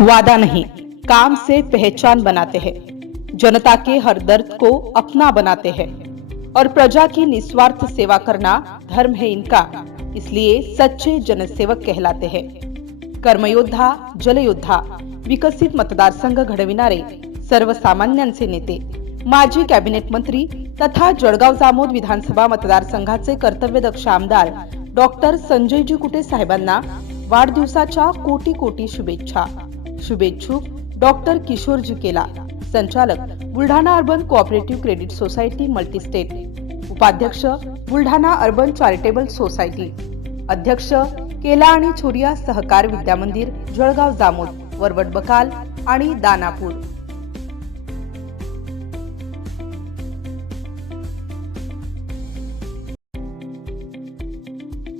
वादा नहीं, काम से पहचान बनाते हैं। जनता के हर दर्द को अपना बनाते हैं और प्रजा की निस्वार्थ सेवा करना धर्म है इनका, इसलिए सच्चे जनसेवक कहलाते हैं। कर्मयोद्धा, जलयोद्धा, विकसित मतदारसंघ घडविणारे सर्वसामान्यांचे नेते, माजी कॅबिनेट मंत्री तथा जळगाव जामोद विधानसभा मतदारसंघाचे कर्तव्यदक्ष आमदार डॉक्टर संजयजी कुटे साहेबांना वाढदिवसाच्या कोटी कोटी शुभेच्छा। शुभेच्छुक डॉक्टर किशोरजी केला, संचालक Buldhana urban cooperative credit society multi-state, उपाध्यक्ष बुलढाणा अर्बन चॅरिटेबल सोसायटी, अध्यक्ष केला आणि छोरिया सहकार विद्यामंदिर जळगाव जामोद, वरवड बकाल आणि दानापूर।